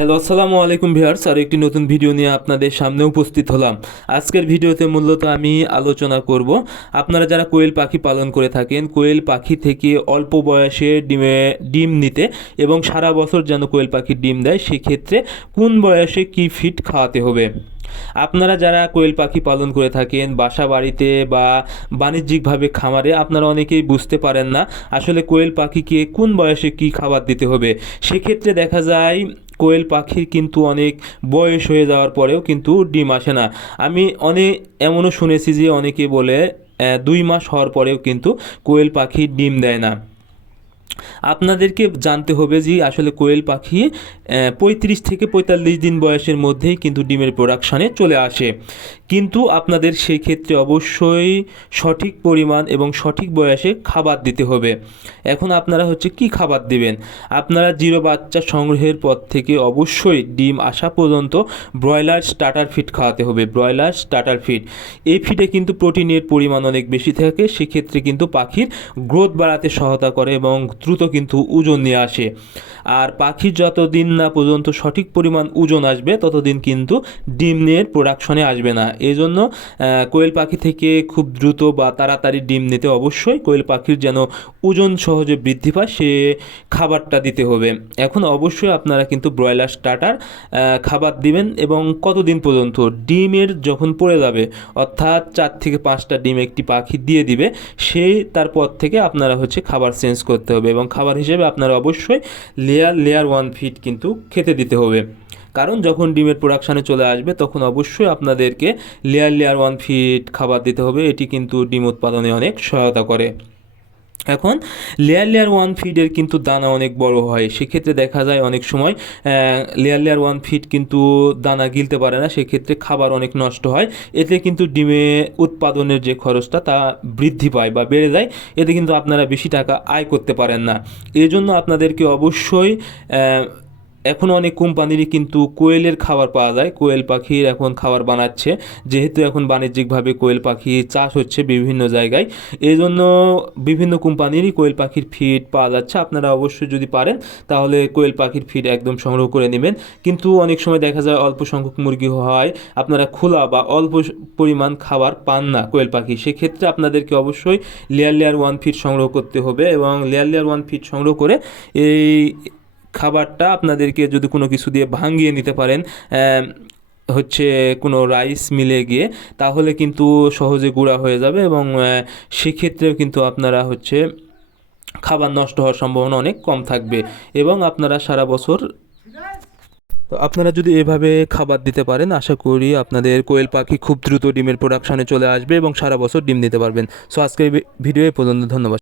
Hello, আসসালামু আলাইকুম viewers. আর একটি নতুন ভিডিও নিয়ে আপনাদের সামনে উপস্থিত হলাম। আজকের ভিডিওতে মূলত আমি আলোচনা করব, আপনারা যারা কোয়েল পাখি পালন করে থাকেন, কোয়েল পাখি থেকে অল্প বয়সে ডিমে, ডিম নিতে এবং সারা বছর যেন কোয়েল পাখি ডিম দেয়, সেক্ষেত্রে কোন বয়সে কি ফিট খাওয়াতে হবে? আপনারা যারা কোয়েল পাখি পালন করে থাকেন বাসা বাড়িতে বা বাণিজ্যিকভাবে খামারে, আপনারা অনেকেই বুঝতে পারেন না আসলে কোয়েল পাখিকে কোন বয়সে কি খাবার দিতে হবে। সেক্ষেত্রে দেখা যায় কোয়েল পাখির কিন্তু অনেক বয়স হয়ে যাওয়ার পরেও কিন্তু ডিম আসে না। আমি অনেক এমনও শুনেছি যে অনেকে বলে দুই মাস হওয়ার পরেও কিন্তু কোয়েল পাখি ডিম দেয় না। আপনাদেরকে জানতে হবে যে আসলে কোয়েল পাখি পঁয়ত্রিশ থেকে পঁয়তাল্লিশ দিন বয়সের মধ্যেই কিন্তু ডিমের প্রোডাকশানে চলে আসে। কিন্তু আপনাদের সেই ক্ষেত্রে অবশ্যই সঠিক পরিমাণ এবং সঠিক বয়সে খাবার দিতে হবে। এখন আপনারা হচ্ছে কি খাবার দিবেন? আপনারা জিরো বাচ্চা সংগ্রহের পর থেকে অবশ্যই ডিম আসা পর্যন্ত ব্রয়লার স্টার্টার ফিড খাওয়াতে হবে, ব্রয়লার স্টার্টার ফিড এই ফিডে কিন্তু প্রোটিনের পরিমাণ অনেক বেশি থাকে, সেক্ষেত্রে কিন্তু পাখির গ্রোথ বাড়াতে সহায়তা করে এবং দ্রুত কিন্তু ওজন নিয়ে আসে। আর পাখির যতদিন না পর্যন্ত সঠিক পরিমাণ ওজন আসবে, ততদিন কিন্তু ডিমের প্রোডাকশনে আসবে না। এই জন্য কোয়েল পাখি থেকে খুব দ্রুত বা তাড়াতাড়ি ডিম নিতে অবশ্যই কোয়েল পাখির যেন ওজন সহজে বৃদ্ধি পায়, সে খাবারটা দিতে হবে। এখন অবশ্যই আপনারা কিন্তু ব্রয়লার স্টার্টার খাবার দিবেন এবং কতদিন পর্যন্ত? ডিমের যখন পড়ে যাবে, অর্থাৎ চার থেকে পাঁচটা ডিম একটি পাখি দিয়ে দিবে সেই তারপর থেকে আপনারা হচ্ছে খাবার চেঞ্জ করতে হবে এবং খাবার হিসেবে আপনারা অবশ্যই লেয়ার লেয়ার ওয়ান ফিড কিন্তু খেতে দিতে হবে। কারণ যখন ডিমের প্রোডাকশানে চলে আসবে, তখন অবশ্যই আপনাদেরকে লেয়ার লেয়ার ওয়ান ফিড খাবার দিতে হবে। এটি কিন্তু ডিম উৎপাদনে অনেক সহায়তা করে। এখন লেয়ার লেয়ার ওয়ান ফিডের কিন্তু দানা অনেক বড় হয়। সেক্ষেত্রে দেখা যায় অনেক সময় লেয়ার লেয়ার ওয়ান ফিড কিন্তু দানা গিলতে পারে না, সেক্ষেত্রে খাবার অনেক নষ্ট হয়। এতে কিন্তু ডিমে উৎপাদনের যে খরচটা তা বৃদ্ধি পায় বা বেড়ে যায়। এতে কিন্তু আপনারা বেশি টাকা আয় করতে পারেন না। এজন্য জন্য আপনাদেরকে অবশ্যই এখন অনেক কোম্পানিরই কিন্তু কোয়েলের খাবার পাওয়া যায়। কোয়েল পাখির এখন খাবার বানাচ্ছে। যেহেতু এখন বাণিজ্যিকভাবে কোয়েল পাখি চাষ হচ্ছে বিভিন্ন জায়গায় এই জন্য বিভিন্ন কোম্পানিরই কোয়েল পাখির ফিড পাওয়া যাচ্ছে। আপনারা অবশ্যই যদি পারেন, তাহলে কোয়েল পাখির ফিড একদম সংগ্রহ করে নেবেন। কিন্তু অনেক সময় দেখা যায় অল্প সংখ্যক মুরগি হয়, আপনারা খোলা বা অল্প পরিমাণ খাবার পান না কোয়েল পাখি। সেক্ষেত্রে আপনাদেরকে অবশ্যই লেয়ার লেয়ার ওয়ান ফিট সংগ্রহ করতে হবে এবং লেয়ার লেয়ার ওয়ান ফিট সংগ্রহ করে এই খাবারটা আপনাদেরকে যদি কোনো কিছু দিয়ে ভাঙিয়ে নিতে পারেন হচ্ছে কোনো রাইস মিলে গিয়ে, তাহলে কিন্তু সহজে গুঁড়া হয়ে যাবে এবং সেক্ষেত্রেও কিন্তু আপনারা হচ্ছে খাবার নষ্ট হওয়ার সম্ভাবনা অনেক কম থাকবে এবং আপনারা সারা বছর তো আপনারা যদি এভাবে খাবার দিতে পারেন, আশা করি আপনাদের কোয়েল পাখি খুব দ্রুত ডিমের প্রোডাকশানে চলে আসবে এবং সারা বছর ডিম দিতে পারবেন। সো আজকের ভিডিও পর্যন্ত, ধন্যবাদ।